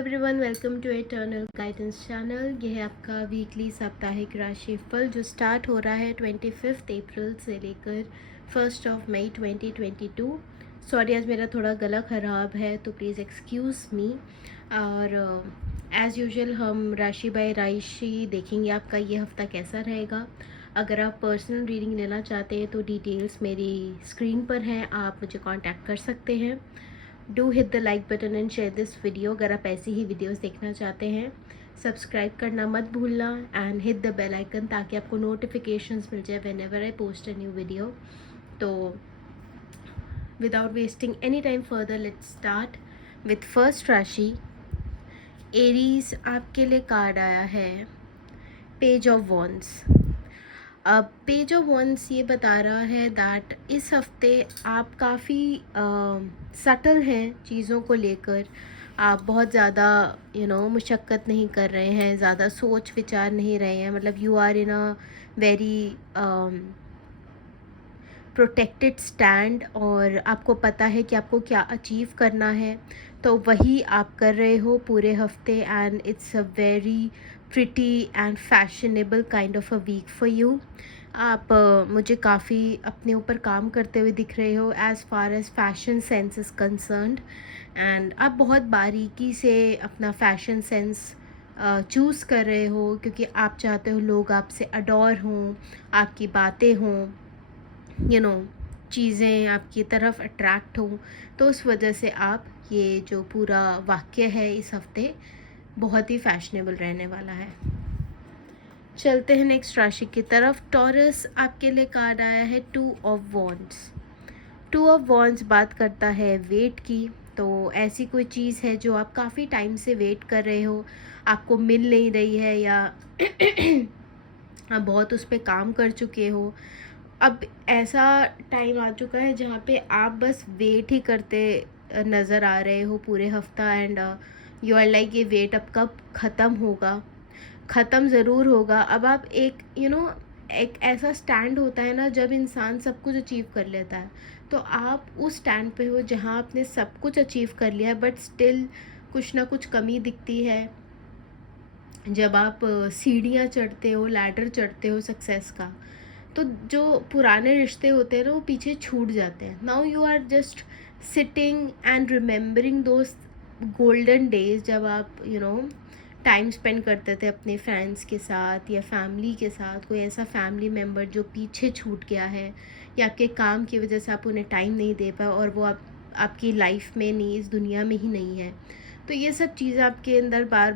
Everyone, welcome to Eternal Guidance channel. यह है आपका वीकली साप्ताहिक राशिफल जो स्टार्ट हो रहा है 25 अप्रैल से लेकर 1 मई 2022। सॉरी, आज मेरा थोड़ा गला ख़राब है तो प्लीज़ एक्सक्यूज़ मी। और एज़ यूजुअल हम राशि बाय राशि देखेंगे आपका ये हफ़्ता कैसा रहेगा। अगर आप पर्सनल रीडिंग लेना चाहते हैं तो डिटेल्स मेरी स्क्रीन पर हैं, आप मुझे कांटेक्ट कर सकते हैं। Do hit the like button and share this video. अगर आप ऐसी ही वीडियोस देखना चाहते हैं, सब्सक्राइब करना मत भूलना and hit the bell icon ताकि आपको नोटिफिकेशंस मिल जाए whenever I post a new video. तो without wasting any time further, let's start with first राशि एरीज। आपके लिए कार्ड आया है पेज ऑफ वॉन्ड्स। अब पेज ऑफ वंस ये बता रहा है दैट इस हफ्ते आप काफ़ी सटल हैं चीज़ों को लेकर। आप बहुत ज़्यादा मुशक्क़त नहीं कर रहे हैं, ज़्यादा सोच विचार नहीं रहे हैं। मतलब you are in a very protected stand और आपको पता है कि आपको क्या अचीव करना है, तो वही आप कर रहे हो पूरे हफ्ते। And it's a very pretty and fashionable kind of a week for you. आप मुझे काफ़ी अपने ऊपर काम करते हुए दिख रहे हो as far as fashion sense is concerned. And आप बहुत बारीकी से अपना फैशन सेंस चूज़ कर रहे हो क्योंकि आप चाहते हो लोग आपसे अडोर हों, आपकी बातें हों, चीज़ें आपकी तरफ अट्रैक्ट हों। तो उस वजह से आप ये जो पूरा वाक्य है इस हफ्ते बहुत ही फैशनेबल रहने वाला है। चलते हैं नेक्स्ट राशि की तरफ। टॉरस, आपके लिए कार्ड आया है 2 ऑफ वॉन्ड्स। 2 ऑफ वॉन्ड्स बात करता है वेट की। तो ऐसी कोई चीज़ है जो आप काफ़ी टाइम से वेट कर रहे हो, आपको मिल नहीं रही है, या आप बहुत उस पर काम कर चुके हो। अब ऐसा टाइम आ चुका है जहाँ पे आप बस वेट ही करते नज़र आ रहे हो पूरे हफ्ता। एंड यू आर लाइक ये वेट अब कब ख़त्म होगा। ख़त्म ज़रूर होगा। अब आप एक ऐसा स्टैंड होता है ना जब इंसान सब कुछ अचीव कर लेता है, तो आप उस स्टैंड पे हो जहाँ आपने सब कुछ अचीव कर लिया है बट स्टिल कुछ ना कुछ कमी दिखती है। जब आप सीढ़ियाँ चढ़ते हो, लैडर चढ़ते हो सक्सेस का, तो जो पुराने रिश्ते होते हैं ना वो पीछे छूट जाते हैं। Now you are just sitting and remembering those golden days जब आप टाइम स्पेंड करते थे अपने फ्रेंड्स के साथ या फैमिली के साथ। कोई ऐसा फैमिली मेम्बर जो पीछे छूट गया है या आपके काम की वजह से आप उन्हें टाइम नहीं दे पाए और वो आपकी लाइफ में नहीं, इस दुनिया में ही नहीं है। तो ये सब चीज़ें आपके अंदर बार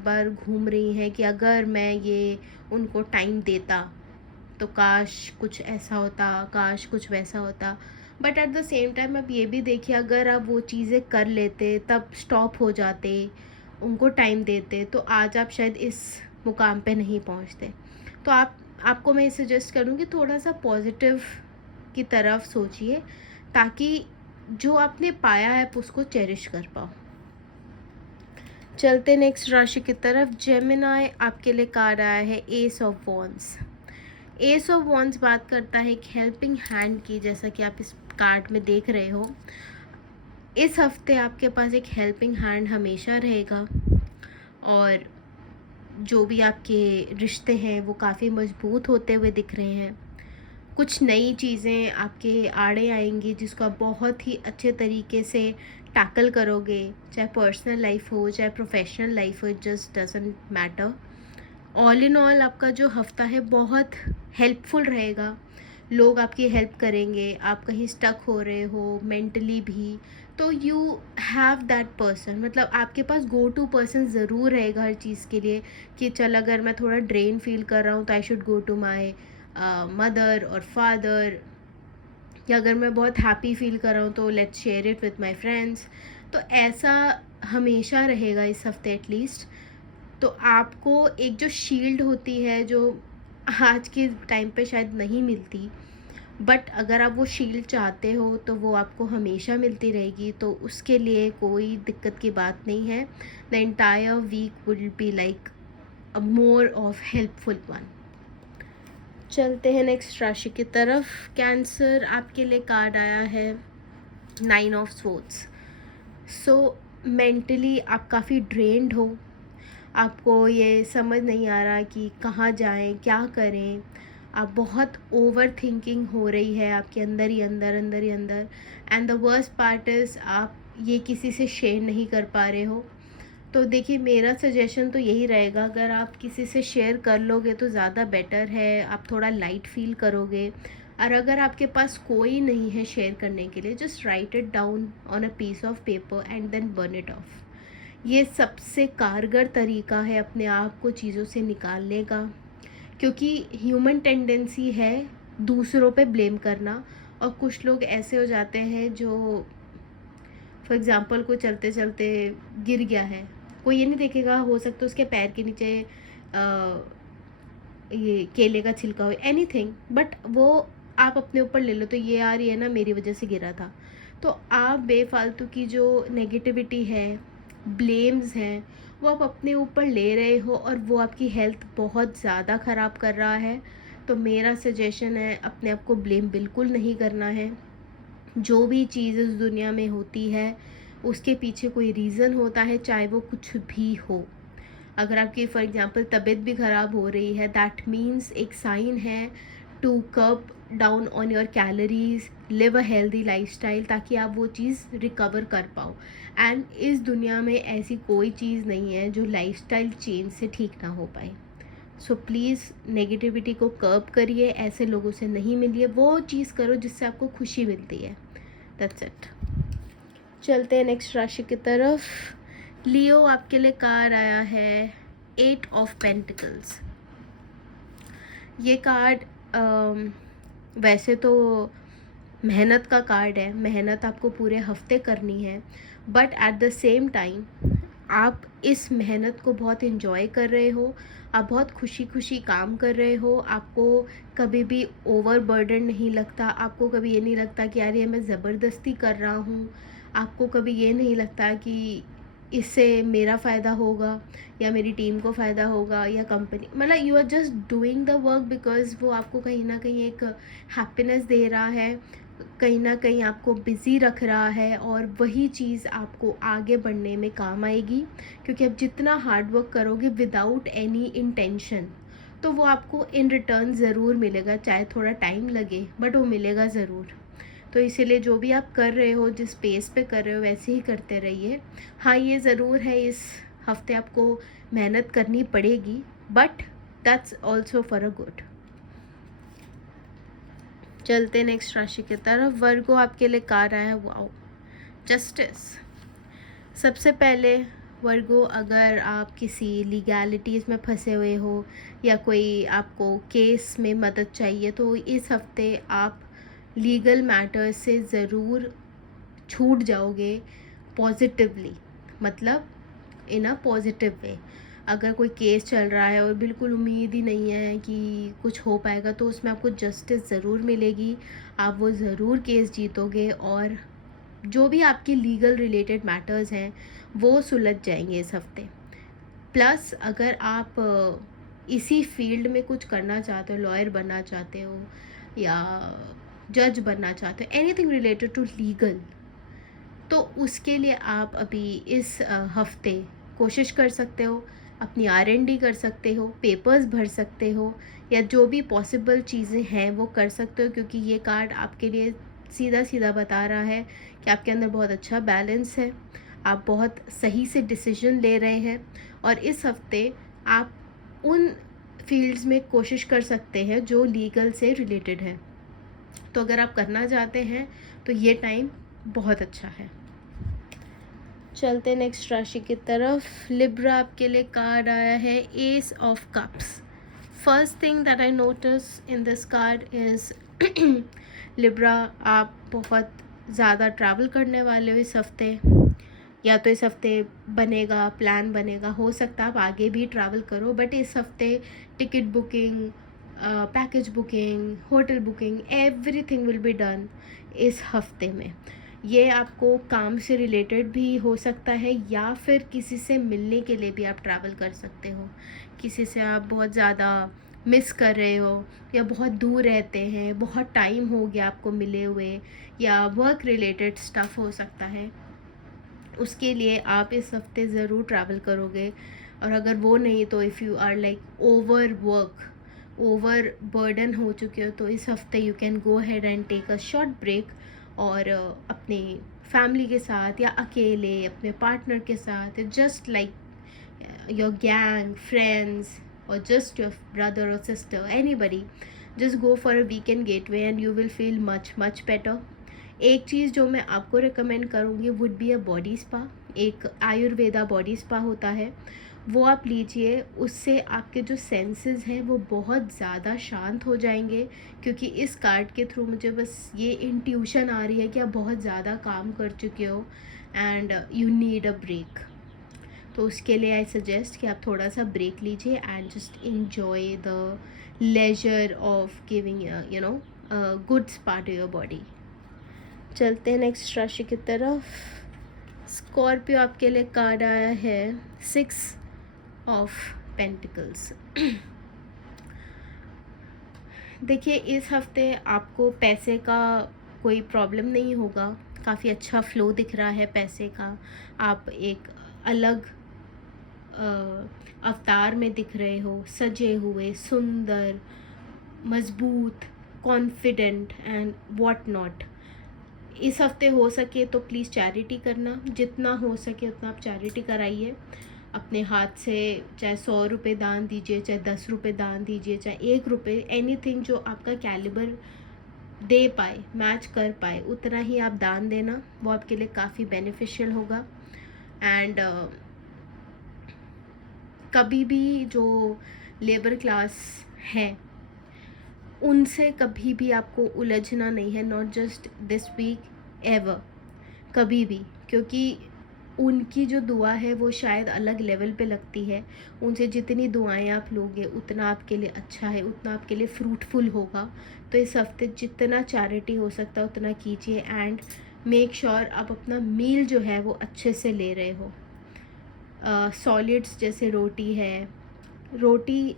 बार घूम रही हैं कि अगर मैं ये उनको टाइम देता तो काश कुछ ऐसा होता, काश कुछ वैसा होता। But at the same time आप ये भी देखिए, अगर आप वो चीज़ें कर लेते, तब स्टॉप हो जाते, उनको टाइम देते, तो आज आप शायद इस मुकाम पे नहीं पहुंचते। तो आपको मैं सजेस्ट करूँगी थोड़ा सा पॉजिटिव की तरफ सोचिए ताकि जो आपने पाया है आप उसको चेरिश कर पाओ। चलते नेक्स्ट राशि की तरफ। जेमिनाई, आपके लिए कार्ड आया है S of wands. S of wands बात करता है एक हेल्पिंग हैंड की, जैसा कि आप इस कार्ड में देख रहे हो। इस हफ्ते आपके पास एक हेल्पिंग हैंड हमेशा रहेगा और जो भी आपके रिश्ते हैं वो काफ़ी मजबूत होते हुए दिख रहे हैं। कुछ नई चीज़ें आपके आड़े आएंगी जिसको आप बहुत ही अच्छे तरीके से टैकल करोगे, चाहे पर्सनल लाइफ हो चाहे प्रोफेशनल लाइफ हो, it just doesn't matter. All in all आपका जो हफ्ता है बहुत हेल्पफुल रहेगा। लोग आपकी हेल्प करेंगे, आप कहीं स्टक हो रहे हो मेंटली भी, तो यू हैव दैट पर्सन। मतलब आपके पास गो टू पर्सन ज़रूर रहेगा हर चीज़ के लिए कि चल अगर मैं थोड़ा ड्रेन फील कर रहा हूँ तो I should go to my mother और फादर, या अगर मैं बहुत हैप्पी फील कर रहा हूँ तो let's share it with my friends. तो ऐसा हमेशा रहेगा इस हफ्ते एटलीस्ट। तो आपको एक जो शील्ड होती है जो आज के टाइम पे शायद नहीं मिलती, बट अगर आप वो शील्ड चाहते हो तो वो आपको हमेशा मिलती रहेगी, तो उसके लिए कोई दिक्कत की बात नहीं है। The entire week will be like a more of helpful one. चलते हैं नेक्स्ट राशि की तरफ। कैंसर, आपके लिए कार्ड आया है 9 ऑफ स्वॉर्ड्स। सो मेंटली आप काफ़ी ड्रेन्ड हो, आपको ये समझ नहीं आ रहा कि कहाँ जाएँ, क्या करें, आप बहुत ओवर थिंकिंग हो रही है आपके अंदर ही अंदर, अंदर ही अंदर, and the worst part is आप ये किसी से शेयर नहीं कर पा रहे हो। तो देखिए, मेरा सजेशन तो यही रहेगा, अगर आप किसी से शेयर कर लोगे तो ज़्यादा बेटर है, आप थोड़ा लाइट फ़ील करोगे। और अगर आपके पास कोई नहीं है शेयर करने के लिए, just write it down on a piece of paper and then burn it off. ये सबसे कारगर तरीका है अपने आप को चीज़ों से निकालने का, क्योंकि ह्यूमन टेंडेंसी है दूसरों पे ब्लेम करना। और कुछ लोग ऐसे हो जाते हैं जो, फॉर एग्ज़ाम्पल, कोई चलते चलते गिर गया है, कोई ये नहीं देखेगा, हो सकता है उसके पैर के नीचे ये केले का छिलका हो, एनीथिंग, बट वो आप अपने ऊपर ले लो तो ये यार ये ना मेरी वजह से गिरा था। तो आप बेफालतू की जो नेगेटिविटी है, ब्लेम्स हैं, वो आप अपने ऊपर ले रहे हो और वो आपकी हेल्थ बहुत ज़्यादा ख़राब कर रहा है। तो मेरा सजेशन है, अपने आप को ब्लेम बिल्कुल नहीं करना है। जो भी चीज़ इस दुनिया में होती है उसके पीछे कोई रीज़न होता है, चाहे वो कुछ भी हो। अगर आपकी फॉर एग्ज़ाम्पल तबीयत भी ख़राब हो रही है, दैट मीन्स एक साइन है to curb down on your calories, live a healthy lifestyle, ताकि आप वो चीज़ रिकवर कर पाओ। एंड इस दुनिया में ऐसी कोई चीज़ नहीं है जो लाइफस्टाइल चेंज से ठीक ना हो पाए। सो प्लीज़ नेगेटिविटी को कर्ब करिए, ऐसे लोगों से नहीं मिलिए, वो चीज़ करो जिससे आपको खुशी मिलती है। That's it. चलते हैं नेक्स्ट राशि की तरफ। लियो, आपके लिए कार्ड आया है 8 ऑफ पेंटिकल्स। ये कार्ड वैसे तो मेहनत का कार्ड है, मेहनत आपको पूरे हफ्ते करनी है, but at the same time आप इस मेहनत को बहुत इन्जॉय कर रहे हो, आप बहुत खुशी खुशी काम कर रहे हो, आपको कभी भी ओवर बर्डन नहीं लगता, आपको कभी ये नहीं लगता कि यार ये मैं ज़बरदस्ती कर रहा हूँ, आपको कभी ये नहीं लगता कि इससे मेरा फ़ायदा होगा या मेरी टीम को फ़ायदा होगा या कंपनी, मतलब you are just doing the work because वो आपको कहीं ना कहीं एक हैप्पीनेस दे रहा है, कहीं ना कहीं आपको बिज़ी रख रहा है, और वही चीज़ आपको आगे बढ़ने में काम आएगी। क्योंकि आप जितना हार्ड वर्क करोगे विदाउट एनी इंटेंशन, तो वो आपको इन रिटर्न ज़रूर मिलेगा, चाहे थोड़ा टाइम लगे बट वो मिलेगा ज़रूर। तो इसीलिए जो भी आप कर रहे हो, जिस पेस पे कर रहे हो वैसे ही करते रहिए। हाँ, ये ज़रूर है, इस हफ्ते आपको मेहनत करनी पड़ेगी, but that's also for a good. चलते नेक्स्ट राशि की तरफ। वर्गो, आपके लिए कार्ड आया है वाओ, जस्टिस। सबसे पहले वर्गो, अगर आप किसी लीगैलिटीज़ में फंसे हुए हो या कोई आपको केस में मदद चाहिए, तो इस हफ्ते आप लीगल मैटर्स से ज़रूर छूट जाओगे पॉजिटिवली, मतलब इन अ पॉजिटिव वे। अगर कोई केस चल रहा है और बिल्कुल उम्मीद ही नहीं है कि कुछ हो पाएगा, तो उसमें आपको जस्टिस ज़रूर मिलेगी, आप वो ज़रूर केस जीतोगे, और जो भी आपके लीगल रिलेटेड मैटर्स हैं वो सुलझ जाएंगे इस हफ्ते। प्लस अगर आप इसी फील्ड में कुछ करना चाहते हो, लॉयर बनना चाहते हो या जज बनना चाहते हो, एनीथिंग रिलेटेड टू लीगल, तो उसके लिए आप अभी इस हफ्ते कोशिश कर सकते हो, अपनी R&D कर सकते हो, पेपर्स भर सकते हो, या जो भी पॉसिबल चीज़ें हैं वो कर सकते हो, क्योंकि ये कार्ड आपके लिए सीधा सीधा बता रहा है कि आपके अंदर बहुत अच्छा बैलेंस है, आप बहुत सही से डिसीजन ले रहे हैं, और इस हफ्ते आप उन फील्ड्स में कोशिश कर सकते हैं जो लीगल से रिलेटेड है। तो अगर आप करना चाहते हैं तो ये टाइम बहुत अच्छा है। चलते नेक्स्ट राशि की तरफ। लिब्रा, आपके लिए कार्ड आया है S of cups. First thing that I notice in this card is Libra, आप बहुत ज़्यादा ट्रैवल करने वाले हो इस हफ्ते, या तो इस हफ्ते बनेगा, प्लान बनेगा, हो सकता है आप आगे भी ट्रैवल करो, बट इस हफ्ते ticket booking, package booking, hotel booking, everything will be done इस हफ्ते में। ये आपको काम से रिलेटेड भी हो सकता है, या फिर किसी से मिलने के लिए भी आप ट्रैवल कर सकते हो, किसी से आप बहुत ज़्यादा मिस कर रहे हो या बहुत दूर रहते हैं, बहुत टाइम हो गया आपको मिले हुए, या वर्क रिलेटेड स्टफ़ हो सकता है। उसके लिए आप इस हफ्ते ज़रूर ट्रैवल करोगे। और अगर वो नहीं तो if you are like over burden हो चुके हो तो इस हफ्ते you can go ahead and take a short break, और अपने फैमिली के साथ या अकेले अपने पार्टनर के साथ, just like your gang, friends, or just your brother or sister, anybody, just go for a weekend gateway and you will feel much better. एक चीज़ जो मैं आपको रिकमेंड करूँगी would be a body spa. एक Ayurveda body spa होता है, वो आप लीजिए। उससे आपके जो सेंसेस हैं वो बहुत ज़्यादा शांत हो जाएंगे, क्योंकि इस कार्ड के थ्रू मुझे बस ये इंट्यूशन आ रही है कि आप बहुत ज़्यादा काम कर चुके हो and you need a break. तो उसके लिए आई सजेस्ट कि आप थोड़ा सा ब्रेक लीजिए and just enjoy the leisure of giving good spa to your body. चलते हैं नेक्स्ट राशि की तरफ। स्कॉर्पियो, आपके लिए कार्ड आया है 6 ऑफ पेंटिकल्स। देखिए, इस हफ्ते आपको पैसे का कोई प्रॉब्लम नहीं होगा, काफ़ी अच्छा फ्लो दिख रहा है पैसे का। आप एक अलग अवतार में दिख रहे हो, सजे हुए, सुंदर, मजबूत, कॉन्फिडेंट एंड व्हाट नॉट। इस हफ्ते हो सके तो प्लीज़ चैरिटी करना, जितना हो सके उतना आप चैरिटी कराइए अपने हाथ से। चाहे 100 रुपये दान दीजिए, चाहे 10 रुपये दान दीजिए, चाहे 1 रुपये, एनीथिंग जो आपका कैलिबर दे पाए, मैच कर पाए, उतना ही आप दान देना। वो आपके लिए काफ़ी बेनिफिशियल होगा। एंड कभी भी जो लेबर क्लास है उनसे कभी भी आपको उलझना नहीं है, not just this week, ever, कभी भी, क्योंकि उनकी जो दुआ है वो शायद अलग लेवल पे लगती है। उनसे जितनी दुआएं आप लोगे उतना आपके लिए अच्छा है, उतना आपके लिए फ्रूटफुल होगा। तो इस हफ्ते जितना चैरिटी हो सकता है उतना कीजिए एंड मेक श्योर आप अपना मील जो है वो अच्छे से ले रहे हो। सॉलिड्स जैसे रोटी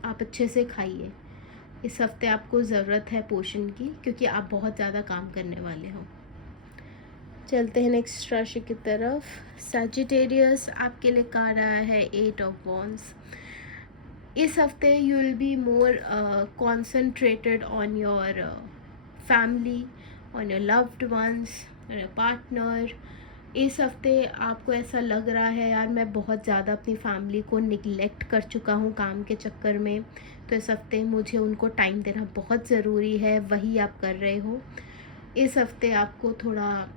आप अच्छे से खाइए। इस हफ्ते आपको ज़रूरत है पोषण की, क्योंकि आप बहुत ज़्यादा काम करने वाले हो। चलते हैं नेक्स्ट राशि की तरफ। सैजिटेरियस, आपके लिए कार्ड आया है 8 ऑफ वॉन्ड्स। इस हफ्ते you will be more concentrated on your family, on your loved ones, on your partner. इस हफ्ते आपको ऐसा लग रहा है, यार मैं बहुत ज़्यादा अपनी फैमिली को निगलेक्ट कर चुका हूँ काम के चक्कर में, तो इस हफ्ते मुझे उनको टाइम देना बहुत ज़रूरी है। वही आप कर रहे हो। इस हफ्ते आपको थोड़ा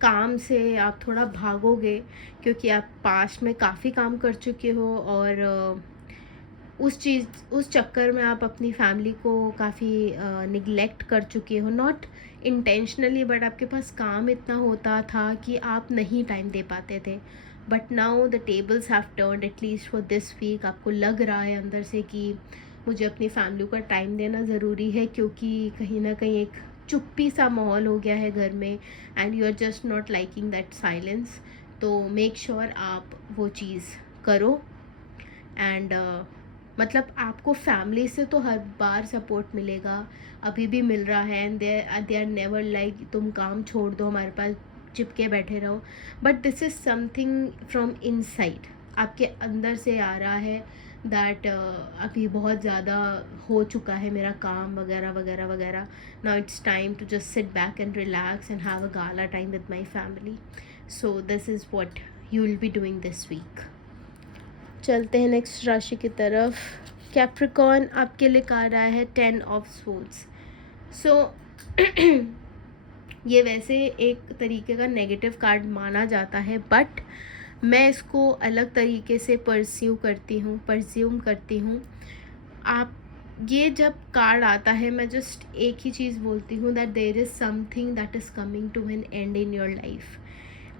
काम से आप थोड़ा भागोगे, क्योंकि आप पास्ट में काफ़ी काम कर चुके हो और उस चक्कर में आप अपनी फैमिली को काफ़ी निगलेक्ट कर चुके हो, नॉट इंटेंशनली, बट आपके पास काम इतना होता था कि आप नहीं टाइम दे पाते थे। But now the tables have turned, at least for this week आपको लग रहा है अंदर से कि मुझे अपनी फैमिली को टाइम देना ज़रूरी है, क्योंकि कहीं ना कहीं एक चुप्पी सा माहौल हो गया है घर में and you are just not liking that silence. तो मेक श्योर आप वो चीज़ करो। एंड मतलब आपको फैमिली से तो हर बार सपोर्ट मिलेगा, अभी भी मिल रहा है, and they are never like तुम काम छोड़ दो हमारे पास चिपके बैठे रहो। But this is something from inside, आपके अंदर से आ रहा है दैट अभी बहुत ज़्यादा हो चुका है मेरा काम वगैरह वगैरह वगैरह। Now it's time to just sit back and relax and have a gala time with my family. So this is what you will be doing this week. चलते हैं नेक्स्ट राशि की तरफ। कैप्रिकॉर्न, आपके लिए कार्ड आया है 10 ऑफ स्वॉर्ड्स। सो ये वैसे एक तरीके का नेगेटिव कार्ड माना जाता है, बट मैं इसको अलग तरीके से परस्यूम करती हूँ। आप ये जब कार्ड आता है, मैं जस्ट एक ही चीज़ बोलती हूँ that there is something that is coming to an end in your life.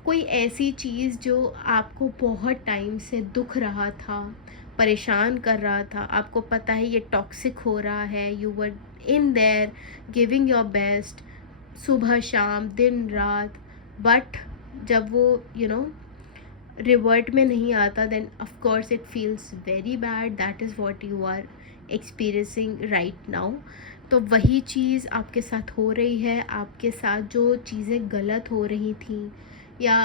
कोई ऐसी चीज़ जो आपको बहुत टाइम से दुख रहा था, परेशान कर रहा था, आपको पता है ये टॉक्सिक हो रहा है, you were in their giving your best सुबह शाम दिन रात, बट जब वो रिवर्ट में नहीं आता, then of course it feels very bad. That is what you are experiencing right now. तो वही चीज़ आपके साथ हो रही है। आपके साथ जो चीज़ें गलत हो रही थी या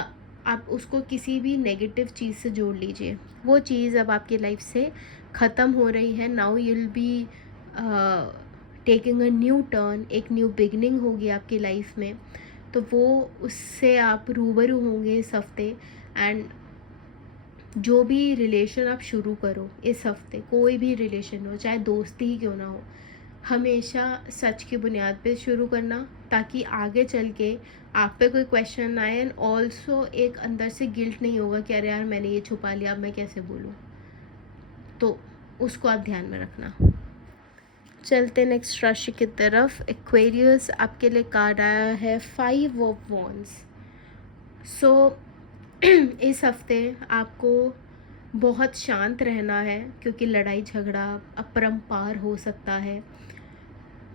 आप उसको किसी भी नेगेटिव चीज़ से जोड़ लीजिए। वो चीज़ अब आपकी लाइफ से ख़त्म हो रही है। Now you will be taking a new turn, एक न्यू बिगनिंग होगी आपकी लाइफ में। तो वो उससे आप रूबरू होंगे इस हफ्ते। एंड जो भी रिलेशन आप शुरू करो इस हफ्ते, कोई भी रिलेशन हो, चाहे दोस्ती ही क्यों ना हो, हमेशा सच की बुनियाद पे शुरू करना, ताकि आगे चल के आप पे कोई क्वेश्चन आए। एंड ऑल्सो एक अंदर से गिल्ट नहीं होगा कि अरे यार मैंने ये छुपा लिया, अब मैं कैसे बोलूँ। तो उसको आप ध्यान में रखना। चलते नेक्स्ट राशि की तरफ। एक्वेरियस, आपके लिए कार्ड आया है 5 ऑफ वॉन्ड्स। सो इस हफ्ते आपको बहुत शांत रहना है, क्योंकि लड़ाई झगड़ा अपरंपार हो सकता है,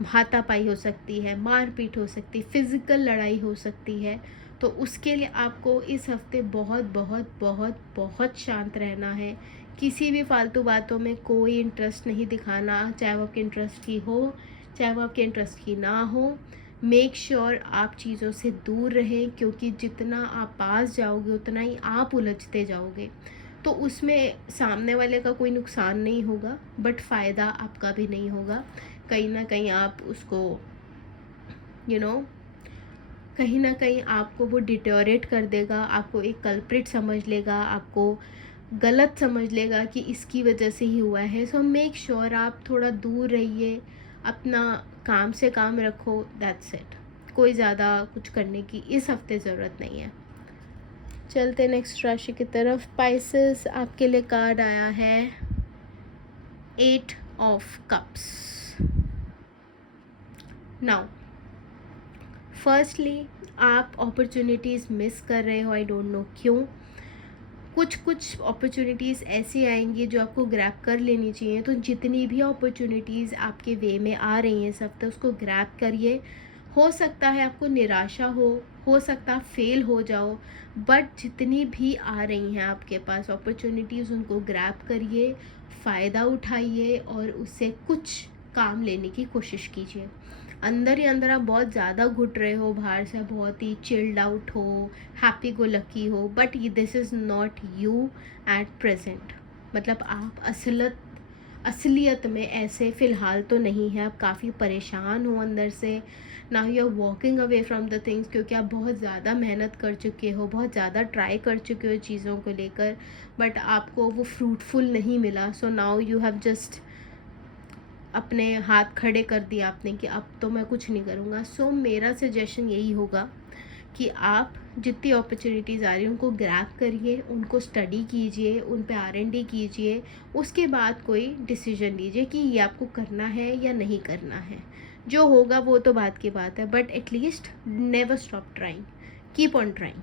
हाथापाई हो सकती है, मारपीट हो सकती है, फिज़िकल लड़ाई हो सकती है। तो उसके लिए आपको इस हफ्ते बहुत बहुत बहुत बहुत शांत रहना है। किसी भी फालतू बातों में कोई इंटरेस्ट नहीं दिखाना, चाहे वो आपके इंटरेस्ट की हो, चाहे वो आपके इंटरेस्ट की ना हो। मेक श्योर आप चीज़ों से दूर रहें, क्योंकि जितना आप पास जाओगे उतना ही आप उलझते जाओगे। तो उसमें सामने वाले का कोई नुकसान नहीं होगा, बट फ़ायदा आपका भी नहीं होगा। कहीं ना कहीं आप उसको कहीं ना कहीं आपको वो डिटोरेट कर देगा, आपको एक कल्प्रिट समझ लेगा, आपको गलत समझ लेगा कि इसकी वजह से ही हुआ है। सो मेक श्योर आप थोड़ा दूर रहिए, अपना काम से काम रखो, दैट्स इट। कोई ज़्यादा कुछ करने की इस हफ्ते ज़रूरत नहीं है। चलते नेक्स्ट राशि की तरफ। पाइसेस, आपके लिए कार्ड आया है 8 ऑफ कप्स। नाउ फर्स्टली, आप अपॉर्चुनिटीज़ मिस कर रहे हो, आई डोंट नो क्यों। कुछ अपॉर्चुनिटीज़ ऐसी आएंगी जो आपको ग्रैब कर लेनी चाहिए। तो जितनी भी अपॉर्चुनिटीज़ आपके वे में आ रही हैं सब, तो उसको ग्रैब करिए। हो सकता है आपको निराशा हो सकता है फेल हो जाओ, बट जितनी भी आ रही हैं आपके पास अपॉर्चुनिटीज़, उनको ग्रैब करिए, फ़ायदा उठाइए और उससे कुछ काम लेने की कोशिश कीजिए। अंदर ही अंदर आप बहुत ज़्यादा घुट रहे हो, बाहर से बहुत ही चिल्ड आउट हो, हैप्पी गो लकी हो, but this is not you at present. मतलब आप असलियत में ऐसे फ़िलहाल तो नहीं है। आप काफ़ी परेशान हो अंदर से। Now you are walking away from the things, क्योंकि आप बहुत ज़्यादा मेहनत कर चुके हो, बहुत ज़्यादा ट्राई कर चुके हो चीज़ों को लेकर, बट आपको वो फ्रूटफुल नहीं मिला। So now you have just अपने हाथ खड़े कर दिए आपने कि अब तो मैं कुछ नहीं करूँगा। सो मेरा सजेशन यही होगा कि आप जितनी अपॉर्चुनिटीज़ आ रही हैं उनको ग्रैब करिए, उनको स्टडी कीजिए, उन पे R&D कीजिए। उसके बाद कोई डिसीजन लीजिए कि ये आपको करना है या नहीं करना है। जो होगा वो तो बात की बात है, but at least never stop trying, keep on trying.